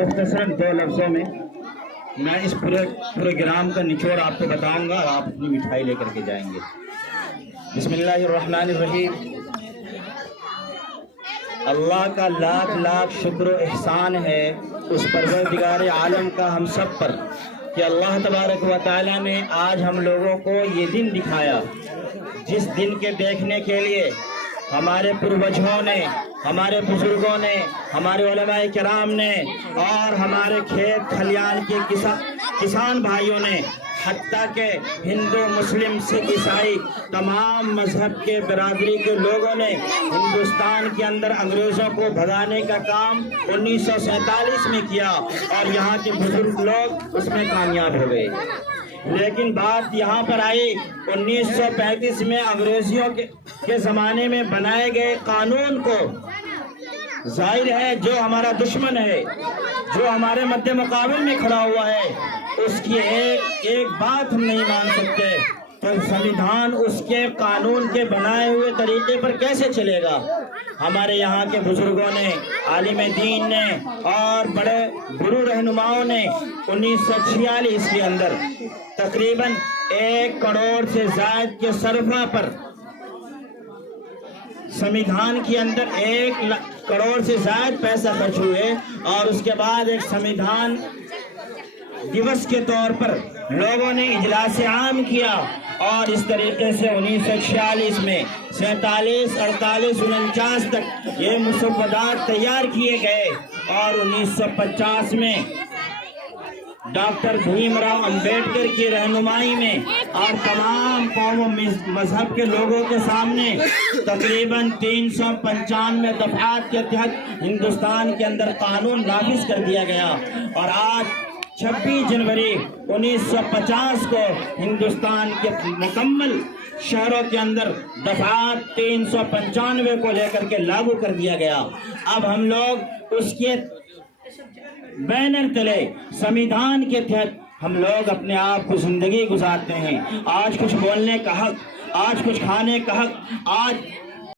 مختصراً 2 لفظوں میں میں اس پورے پروگرام کا نچوڑ آپ کو بتاؤں گا اور آپ اپنی مٹھائی لے کر کے جائیں گے۔ بسم اللہ الرحمن الرحیم۔ اللہ کا لاکھ لاکھ شکر و احسان ہے اس پروردگار عالم کا ہم سب پر کہ اللہ تبارک و تعالی نے آج ہم لوگوں کو یہ دن دکھایا، جس دن کے دیکھنے کے لیے ہمارے پروجوں نے، ہمارے بزرگوں نے، ہمارے علماء کرام نے اور ہمارے کھیت کھلیان کے کسان بھائیوں نے، حتیٰ کہ ہندو مسلم سکھ عیسائی تمام مذہب کے برادری کے لوگوں نے ہندوستان کے اندر انگریزوں کو بھگانے کا کام 1947 میں کیا اور یہاں کے بزرگ لوگ اس میں کامیاب ہو گئے۔ لیکن بات یہاں پر آئی 1935 میں انگریزیوں کے زمانے میں بنائے گئے قانون کو، ظاہر ہے جو ہمارا دشمن ہے، جو ہمارے مد مقابل میں کھڑا ہوا ہے، اس کی ایک بات ہم نہیں مان سکتے، تو سمویدھان اس کے قانون کے بنائے ہوئے طریقے پر کیسے چلے گا؟ ہمارے یہاں کے بزرگوں نے، عالم دین نے اور بڑے گرو رہنماؤں نے 1946 کے اندر تقریباً 1 کروڑ سے زائد کے صرفہ پر سمویدھان کے اندر 1 کروڑ سے زائد پیسہ خرچ ہوئے اور اس کے بعد ایک سمویدھان دیوس کے طور پر لوگوں نے اجلاس عام کیا اور اس طریقے سے 1946 میں 47 48 49 تک یہ مسودات تیار کیے گئے اور 1950 میں ڈاکٹر بھیم راؤ امبیڈکر کی رہنمائی میں اور تمام قوم و مذہب کے لوگوں کے سامنے تقریباً 395 دفعات کے تحت ہندوستان کے اندر قانون نافذ کر دیا گیا اور آج 26 جنوری 1950 کو ہندوستان کے مکمل شہروں کے اندر دفعات 395 کو لے کر کے لاگو کر دیا گیا۔ اب ہم لوگ اس کے بینر تلے سمویدھان کے تحت ہم لوگ اپنے آپ کو زندگی گزارتے ہیں۔ آج کچھ بولنے کا حق، آج کچھ کھانے کا حق، آج